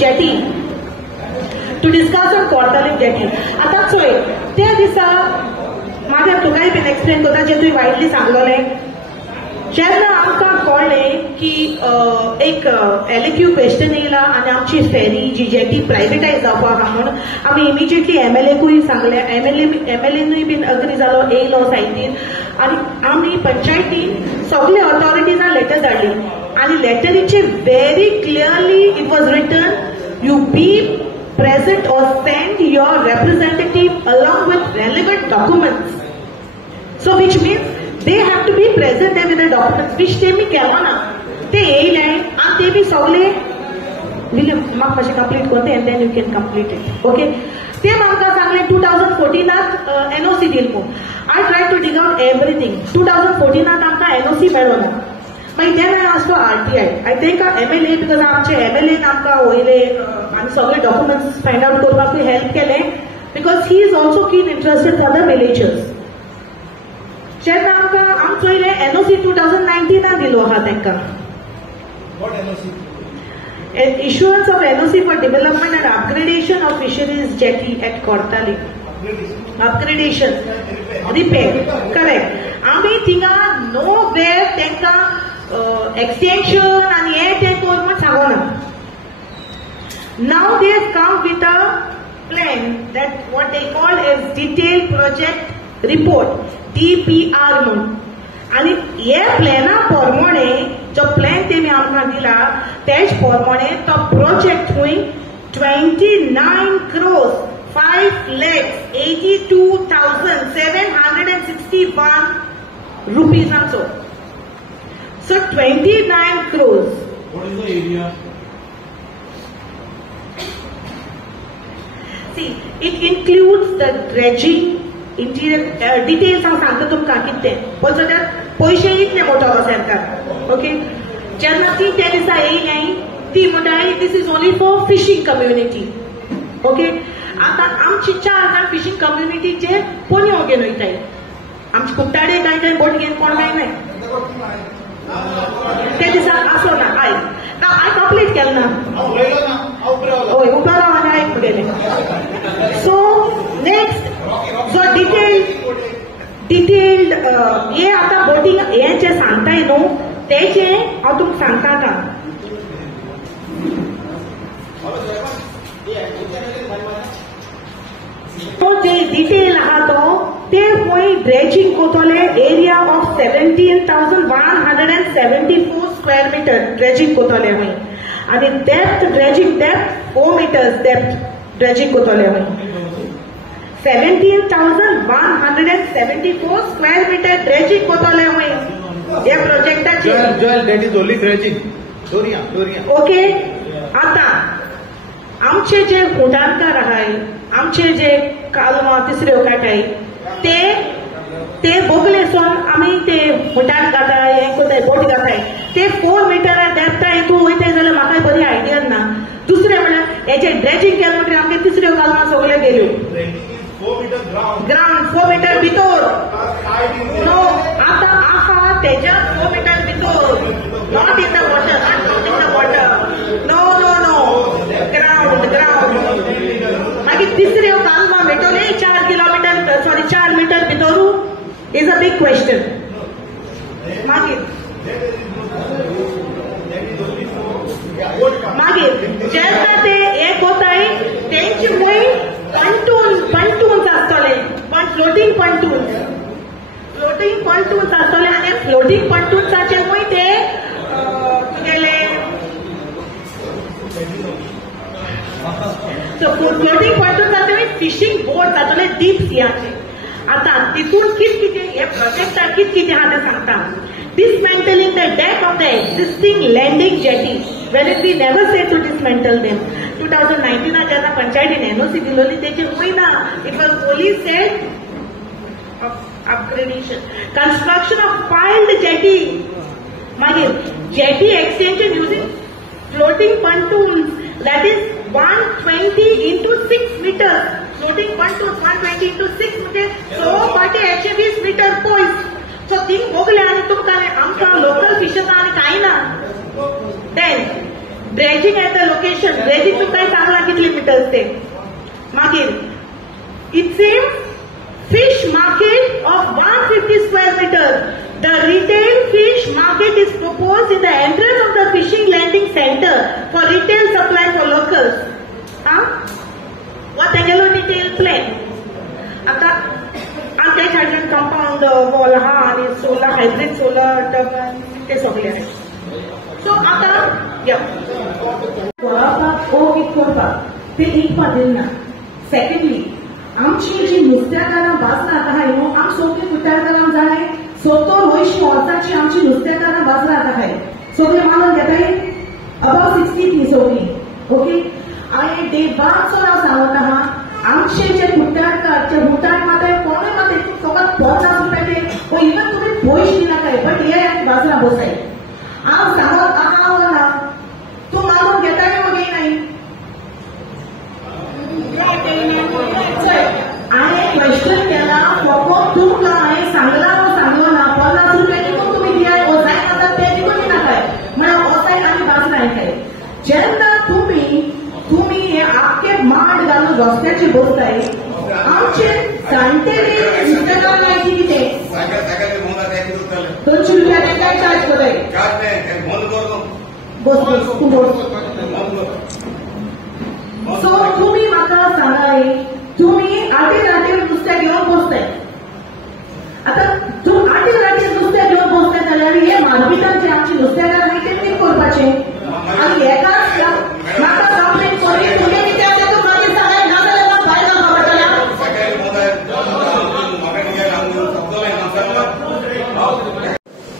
jetty to discuss on Kortalik jetty. आता चोय त्या दिसा माझ्या तुकाय बीन एक्सप्लेन करता जे तुवें वायडली सांगलोलें जेन्ना आमकां कळ्ळें की एक एलक्यू क्वेश्चन येयला आनी आमची फेरी जी जेटी प्रायवेटायज जावपा आहा म्हूण आमी इमिजिएटली एमएलएकूय सांगलें एमएलएनूय बीन अग्री जालो येयलो सायटीन आनी आमी पंचायतीन सगळे ऑथॉरिटीजांक लेटर धाडली आनी लेटरीचेर very clearly it was written you be present or send your representative along with relevant documents. So which means they have to be present there with the documents which they me केला ना ते येयले आणि ते बी सगळे will म्हाका मातशें complete करते and then you can complete it. Okay. ते म्हाका सांगले 2014 NOC दिल म्हूण. I tried to dig out everything. 2014 आमकां NOC मेळ्ळो ना. मागीर then I asked for RTI. I think MLA because आमचे MLA आमकां वयले आनी सगळे डॉक्युमेंट्स फायंड आउट करपाकूय हेल्प केलें बिकॉज ही इज ऑल्सो कीन इंटरेस्टेड फॉर द विलेजर्स. जेन्ना आमकां आमी चोयलें NOC 2019 दिलो आहा तांकां. Issuance of NOC for development and upgradation of fisheries jetty at Kortalik. Upgradation, repair, correct. आमी थिंगा नो वेर तांकां extension and yet they told me sagona. Now they have come with a plan that what they call as detailed project report DPR म्हणून आणि हे प्लॅना प्रमाणे जो plan तेमी आमकां दिला तेच प्रमाणे तो प्रोजेक्ट हुई 29,582,761 रुपीजांचो. So 29 crores. What is the area? See, it includes the dredging, interior details हांव सांगता तुमकां कितें. पण सद्या पयशे इतले मोठो सरकार. ओके. जेन्ना ती त्या दिसा येयली ती म्हणटाली this is only for fishing community. Okay. आतां आमची 4 जाण फिशिंग कम्युनिटीचे पोन्यो घेवन वयताय. आमचे कुट्टाडे कांय कांय बोट घेवन कोण काय नाही. ते दिसा असलो ना आय कंप्लीट केलं ना हय उबो राव आनी आयक गेले. सो नेक्स्ट जो डिटेल्ड हे आतां बोटींग हे जे सांगताय न्हू तेचे हांव तुमकां सांगता आतां. तो जे डिटेल आहा तो ते हुई ड्रेजिंग कोतोले area of 17,174 square meter dredging कोतोले हुई आणि depth dredging depth 4 meters depth dredging कोतोले हुई 17,174 स्क्वेअर मीटर ड्रेजिंग कोतोले हुई या प्रोजेक्टाची. That is only dredging. Doria. Okay. आता आमचे जे उडाणकार आहाय आमचे जे कालवा तिसऱ्यो काटाय ते बोगलेसून आमी ते उडाण घाताय हे कोताय बोट घाताय ते 4 meter डेप्थ हितून वयताय जाल्यार म्हाका बरी आयडिया ना. दुसरें म्हळ्यार हेचे ड्रेजिंग केलें म्हणटकीर आमगे तिसऱ्यो कालवां सगळे गेल्यो. ग्राउंड 4 meter भितर नो आतां आहा तेच्या 4 meter भितर not in the water no ground मागीर तिसऱ्यो कालवां मेटोले 4 meter भितरू इज अ बिग क्वेश्चन. मागीर जेन्ना ते हे कोताय तेंची वय पंटून्स आसतले पण फ्लोटिंग पंटून्स आसतले आनी फ्लोटिंग पंटून्साचे वय ते तुगेले फ्लोटिंग पंटून्स जातले फिशिंग बोट जातले डीप सियाचे. आता तितून कितें हे प्रोजेक्टाक कितें आहा तें सांगता. Dismantling the deck of the existing landing jetties, whereas we never said to dismantle them. 2019 जेन्ना पंचायतीन NOC दिलोली तेचे वयना. It was only said of upgradation. Construction of piled jetty. मागीर jetty extension using floating pontoons that is 120 into 6 meters. Floating pontoons 120 into 6 meters. So पाटे 120 meter poise. So थिंग बोगले आणि तुमकां आमकां लोकल फिशर्स आणि कांय ना. Then dredging at the location dredging तुमकां सांगला कितले मिटर्स ते मागीर इट सेम्स fish market of 150 square meters. The retail fish market is proposed in the entrance of the fishing landing center for retail supply for locals. What तेंगेलो detail plan? आता आमच्या छाडल्यान compound wall आहा आणि solar hybrid solar turbine ते सगळे आहे. So आता या वळापाक ओ कित करपाक ते एक दिना. सेकंडली आमची जी नुस्तेकारां बाजरात आहाय न्हू आम सगळीं कुट्टाळकारां जाणाय 70-80 वर्सांची आमची नुस्तेकारां बाजरात आहाय सगळीं मानून घेताय अबाव 60 ती सगळीं ओके. आनी डे बारचो हांव सांगत आहा आमचे जे कुट्टाळकार जे हुटाळ माताय कोणूय माताय फकत 50 रुपया ते ओ इवन तुमी पयशे दिनाकाय बट हे आमी बाजरां बसाय हांव सांगत आहा वा ना तूं मानून घेताय वा घेयनाय. आणि क्वेश्चन केला फक्त तुमकां हांवें सांगला सांगलो ना 50 रुपया दिवून तुमी दियाय ओसाय आतां ते दिवून दिनाकाय म्हळ्यार ओसाय आमी बाजरां येताय. जेन्ना तुमी हे आख्खे माड घालून रस्त्याचे बसताय आमचे जाणटेली नुस्तेकार लायची कितें 200 रुपया तांकां चार्ज करताय. सो तुम्ही म्हाका सांगाय तुम्ही आटीर नुस्तें घेवन बसताय. आता तूं आटीर नुस्तें घेवन बसताय जाल्यार हे मार्केटान जे आमचे नुस्तेकार आहाय ते नीट करपाचें आनी हेकाच म्हाका कंप्लेन करी तुगे कित्याक ते तूं मागीर सांगाय ना जाल्यार म्हाका भायर घालपाक पडटलें.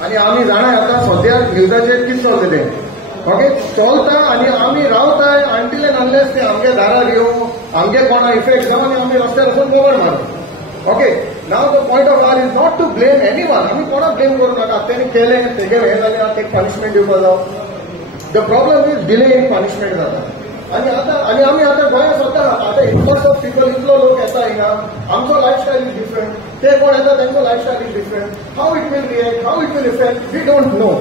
आनी आमी जाणाय आतां सद्याक न्यूजाचेर कितें चलता तें ओके चलता आनी आमी रावताय अंटिल अनलेस ते आमगे दारार येवं आमगे कोणा इफेक्ट जावन आमी रस्त्यार वचून गोबर मारता. Okay now the point of our is not to blame any one. आमी कोणाक ब्लेम करूं नाका तेणी केलें तेगे हें जालें तेका पनिशमेंट दिवपाक जाय. The problem is delay in punishment जाता. आनी आमी आतां गोंयांत स्वता आतां इन्फ्लक्स ऑफ पीपल इतलो लोक येता हिंगा आमचो लायफस्टायल इज डिफरंट ते कोण येता तेंचो lifestyle is different how it will react how it will effect we don't know.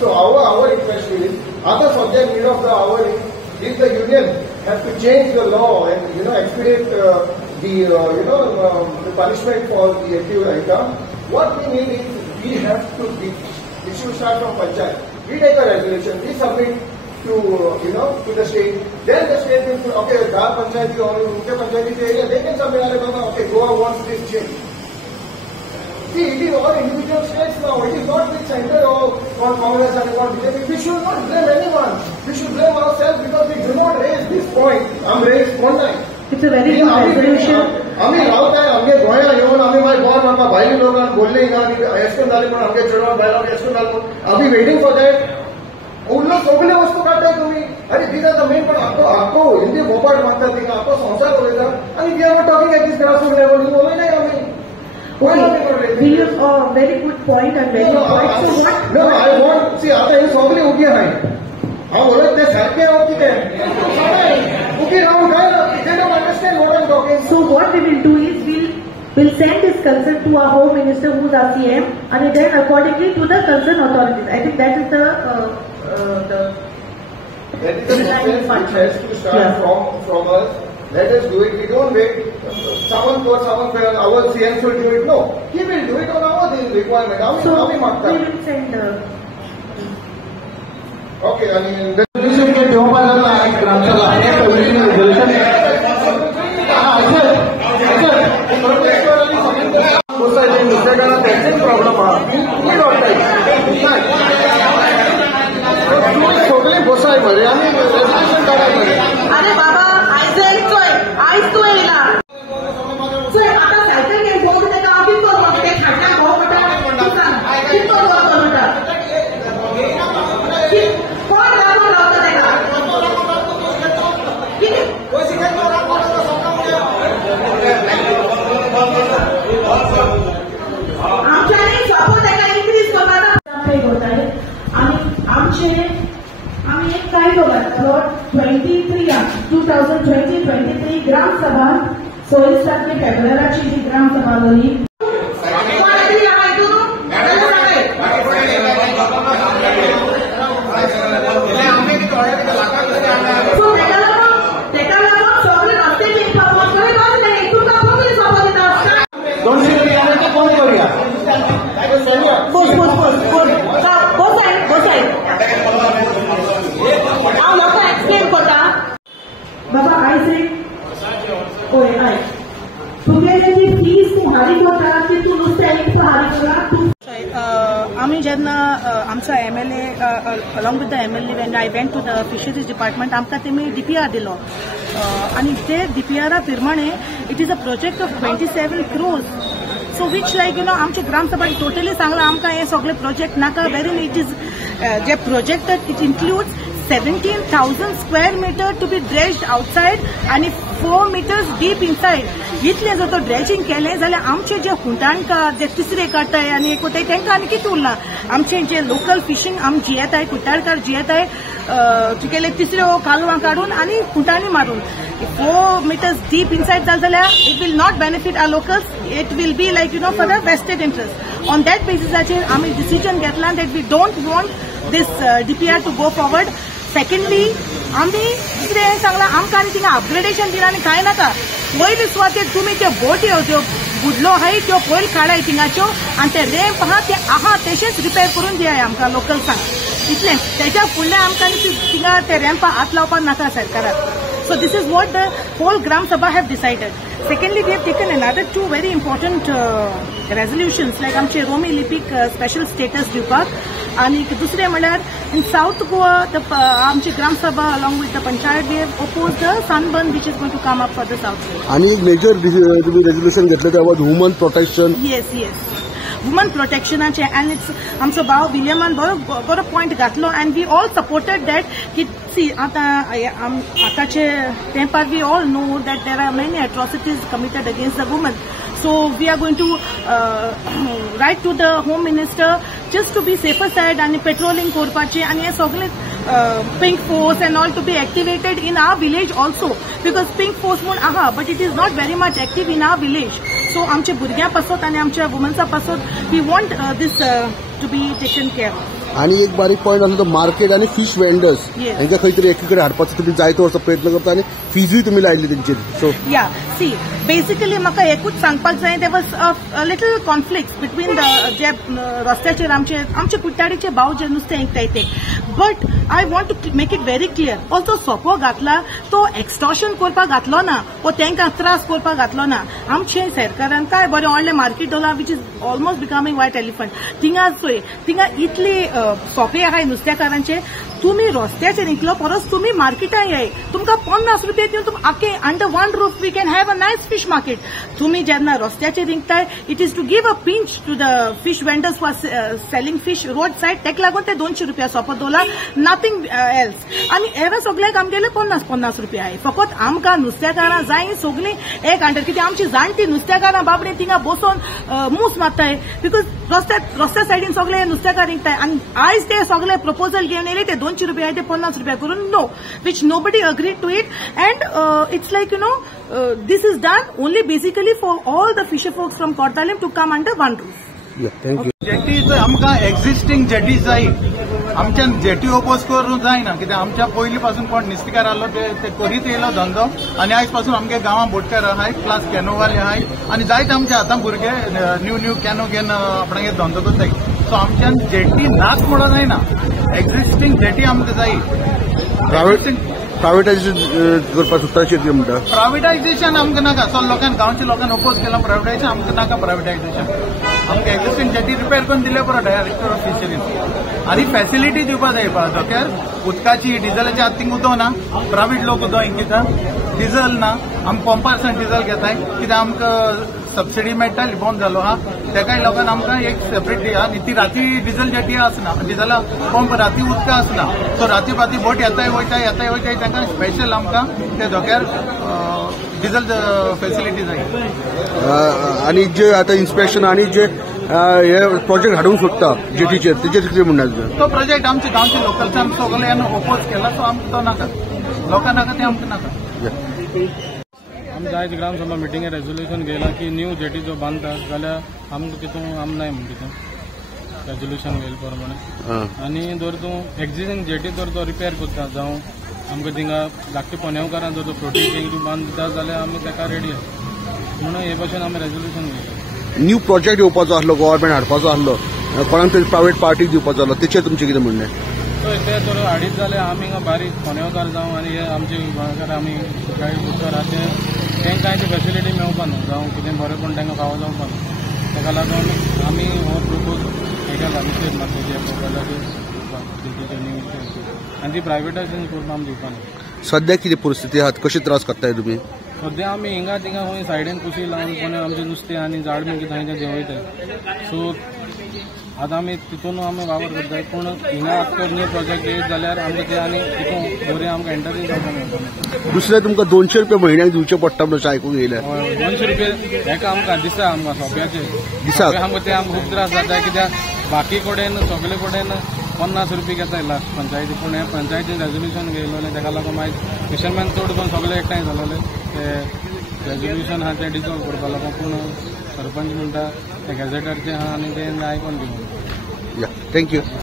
So our request is, other subject need of the hour is, if the union has to change the law and expedite the punishment for the accused item, what we need is we have to issue start from panchayat. We take a resolution, we submit to the state. Then the state will say, okay, Dhar Panchayati or Mukhe Panchayati area, they can submit, okay, Goa wants this change. See, it is all individual states now. It is not the center or Congress and what BJP. We should not blame anyone. We should blame ourselves because we do not raise this point. I'm raised one time. It's a very good resolution. आम्ही रावताय आमगे गोंया येवन आम्ही मागीर गोंय म्हाका भायली लोकांक बोलले हिंगा आनी एशकोन जाले म्हण आमगे चेडवान भायलो एशकोन जाले म्हण आमी वेटिंग फॉर दॅट उरलो सगळे वस्तू काडटाय तुमी. अरे दीस आर द मेन पण आख्खो हिंदी बोपाट मागतात थिंगा आख्खो संवसार उलयता आनी we are talking at this grassroot level उलयनाय आमी. Very good point and very good point. So what? No, I want, see, आता हे सगळे उभी आहे. हांव उलयत ते सारखे हांव कितें उभी रावन काय they don't understand what I'm talking. So what we will do is we'll send this concern to our Home Minister who is our CM and then accordingly to the concerned authorities. I think that is the which has to start from us. Let us do it. We don't wait. Someone our CM should do it. No, he will do it on our requirement. So we will send. Okay, I mean. Resolution के ठेवपा जाता आहे ग्रामसभा हे पहिली resolution society नुस्तेकारां त्यांचेच problem आहा तुम्ही वाटताय सगळे बसाय मरे आमी रेजोल्यूशन काढाय मरे. अरे बाबा आयज तू येयला सो आता सायकल घेवन भोंवता तेका हांव कितें करपाक ते खाटाक भोंव पडटा कितें करपाक पडटा कोण लागून रावता तेका आमच्यानी सपोज तेका इन्क्रीज करपाक पे करताले आनी आमी एक कायदो घातलो 2023 ग्राम सभा 26 फेब्रुवारीची जी ग्राम सभा जाली आमी जेन्ना आमचो MLA along with the MLA when I went to the fisheries department आमकां तेमी DPR दिलो आनी ते DPR प्रमाणे it is a project of 27 crores. So which आमच्या ग्रामसभान टोटली सांगला आमकां हे सगळे प्रोजेक्ट नाका वेरीन इट इज जे project it includes 17,000 square meter to be dredged outside and 4 meters deep inside. इतले जर तो ड्रेजिंग केले जाल्यार आमचे जे हुंटाणकार जे तिसरे काडटाय आनी कोताय तांकां आनी कितें उरना. आमचे जे लोकल फिशींग आम जियेताय कुट्टाळकार जियेताय तुगेले तिसऱ्यो कालवां काडून आनी हुंटाणी मारून 4 meters deep inside जाल्यार it will not benefit our locals. It will be for the vested interest. On that basis आमी डिसिजन घेतला that we don't want this DPR to go forward. Secondly, आम्ही दुसरे सांगला आमकां आनी थिंगा अपग्रेडेशन दिना आनी कांय नाका. पयली सुवातेर तुमी त्यो बोटी त्यो बुडलो आहाय त्यो पयली काडाय थिंगाच्यो आनी ते रॅम्प आहा ते आहा तशेंच रिपेर करून दियाय आमकां लोकल्सांक. इतलें तेच्या फुडलें आमकां थिंगा ते रॅम्पा हात लावपाक नाका सरकाराक. So this is what the whole Gram Sabha have decided. Secondly, we have taken another 2 very important resolutions like आमचे रोमी लिपीक special status दिवपाक आणि दुसरे म्हळ्यार in South Goa the आमची Gram Sabha along with the Panchayat we have opposed the sunburn which is going to come up for the South Goa. आणि एक major resolution घेतले त्या women protection. Yes. वुमन प्रोटेक्शनाचे and it's आमचो भाव विलियमान बरो पॉइंट घातलो and we all supported that की सी आताचे तेंपार we all know that there are many atrocities committed against the women. So we are going to write to the Home Minister just to be safer side and patrolling korpache and हे सगळे pink force and all to be activated in our village also because pink force म्हणून आहा but it is not very much active in our village. So आमच्या भुरग्यां पासत आणि आमच्या वुमन्सा पासत we want this to be taken care of. आणि एक बारीक पॉइंट असतो मार्केट आणि फिश वेंडर्स हांकां खंय तरी एकीकडे हाडपाचो तुम्ही जायतो वर्सां प्रयत्न करता आणि फीजूय तुम्ही लायली तेंचेर. सो या सी बेसिकली म्हाका एकूच सांगपाक जाय there was a little conflict between जे रस्त्याचेर आमचे कुट्टाडीचे भाव जे नुस्तें विकताय ते. But I want to make it very clear also सोपो घातला तो एक्सटॉर्शन करपाक घातलो ना वो तांकां त्रास करपाक घातलो ना. आमचे सरकारान काय बरें व्हडलें मार्केट दवरलां which is almost becoming white elephant. थिंगा इतली सोपे आहाय नुस्तेकारांचे. तुम्ही रस्त्याचेर निघलो परस तुम्ही मार्केटां येय तुमकां 50 रुपया दिवन तुम आखे under one roof we can have a nice fish market. तुम्ही जेन्ना रस्त्याचेर निघताय it is to give a pinch to the fish vendors for selling fish road side तेका लागून ते 200 रुपया सोपो दवरला नथिंग एल्स. आनी हेरा सगळ्याक आमगेले 50 रुपया आहाय. फकत आमकां नुस्तेकारां जाय सगळीं एक अंडर कित्याक आमची जाणटी नुस्तेकारां बाबडे थिंगा बसून मूस मारताय बिकॉज रस्त्या सायडीन सगळे नुस्तेकार निघताय आनी आयज ते सगळे प्रपोजल घेवन येयले ते 200 रुपया ते 50 रुपया करून no which nobody agreed to it and it's like this is done only basically for all the fisher folks from Kortalim to come under one roof. Yeah, thank you. जेटीज आमकां एक्झिस्टिंग जेटी जाय आमच्या jetty oppose करूं जायना कित्याक आमच्या पयलीं पासून कोण नुस्तेकार आहलो ते करीत येयलो धंदो आनी आयज पासून आमगे गांवां बोटकार आहाय प्लस कॅनोवाले आहाय आनी जायते आमचे आतां भुरगे न्यू कॅनो घेवन आपणागे धंदो करताय. सो आमच्यान जेटी नाच म्हणून जायना एक्झिस्टिंग जेटी आमकां जाय. प्रायवेटायझेशन करपाक सुद्दां म्हणटा प्रायवेटायझेशन आमकां नाका. सो लोकांनी गांवच्या लोकांनी ओपोज केलां प्रायवेटायझेशन आमकां नाका. प्रायवेटायझेशन आमकां एक्झिस्टिंग जेटी रिपेर करून दिले पुरो डायरेक्टर ऑफ फिशरीज आनी फॅसिलिटी दिवपाक जाय पळय. धोक्यार उदकाची डिझलाची आतां थिंगा उदो ना प्रायवेट लोक उदो कित्याक डिझल ना आमी पंपारसान डिझल घेताय कित्याक आमकां सबसिडी मेळटाली बंद जालो आहा तेकाय लोकांक आमकां एक सेपरेट दिया आनी ती राती डिझल जेटी आसना डिझला पंप राती उदका आसना. सो राती पाती बोट येताय वयताय तांकां स्पेशल आमकां ते धोक्यार डिझल फॅसिलिटी जाय. आणि जे आता इन्स्पेक्शन आणि जे हे प्रोजेक्ट हाडूंक सोदता जेटीचेर तेजेर कितें म्हणटा तो प्रोजेक्ट आमच्या गांवच्या लोकल्सान सगळ्यांनी ओपोज केला. सो आमकां तो नाका लोकांक नाका ते आमकां नाका. आमच्या आयज ग्रामसभा मिटिंगेर रेजोल्युशन घेयला की न्यू जेटी जो बांदता जाल्यार आमकां तितून आम नाय म्हण तितून रेजोल्युशन घेयला प्रमाणे. आनी जर तूं एक्झिस्टिंग जेटी जर तो रिपेर करता जावं आमकां थिंगा धाकटे पोनेवकारां जर तो फ्लोटींग बांद दिता जाल्यार आमी तेका रेडी आसा म्हणून हे भशेन आमी रेजोल्युशन घेयला. न्यू प्रोजेक्ट येवपाचो आसलो गव्हर्मेंट हाडपाचो आसलो कोणाक तरी प्रायवेट पार्टीक दिवपाचो आसलो तेचेर तुमचें कितें म्हणणें. ते तर हाडीत जाल्यार आमी हिंगा बारीक पोनेवकार जावं आनी हे आमचे गोंयकार आमी गाडी बुटकार आहा तेंकां कांय ती फॅसिलिटी मेळोवपा न्हू जावं कितें बरेंपण तांकां फावो जावपा न्हू. ताका लागून आमी हो प्रोपोज केला निषेध मारपाची जेटीचे न्यू आनी ती प्रायवेटायजेशन करून आमी दिवपाना. सध्या कितें परिस्थिती आहात, कशे त्रास काडटाय तुमी? सध्या आमी हिंगा थिंगा खंय सायडीन कुशी लावन कोणी आमचे नुस्तें आनी झाड बी कितें थंय देंवयताय. सो आतां आमी तितून आमी वावर करताय. पूण हिंगा आफ्टर न्यू प्रोजेक्ट येयत जाल्यार आमकां ते आनी तितून बरें आमकां एंटरटेन जावपाक मेळटलें. दुसरें तुमकां 200 रुपया म्हयन्याक दिवचे पडटा म्हणून अशें आयकूंक येयलें. 200 रुपया हेका आमकां दिसा आमकां सोप्याचे दिसाक आमकां ते आमकां खूब त्रास जाता. कित्याक बाकी कडेन सगळे कडेन 50 रुपया घेताय लास्ट पंचायती. पूण हे पंचायतीन रेजोल्युशन घेयलोलें तेका लागून मागीर फिशरमॅन चड करून सगळे एकठांय जालोले. ते रेजोल्युशन आहा तें डिजॉल्व करपा लागून. पूण सरपंच म्हणटा ते गॅझेटारचें आहा आनी तें आयकोन घेवन. या थँक्यू.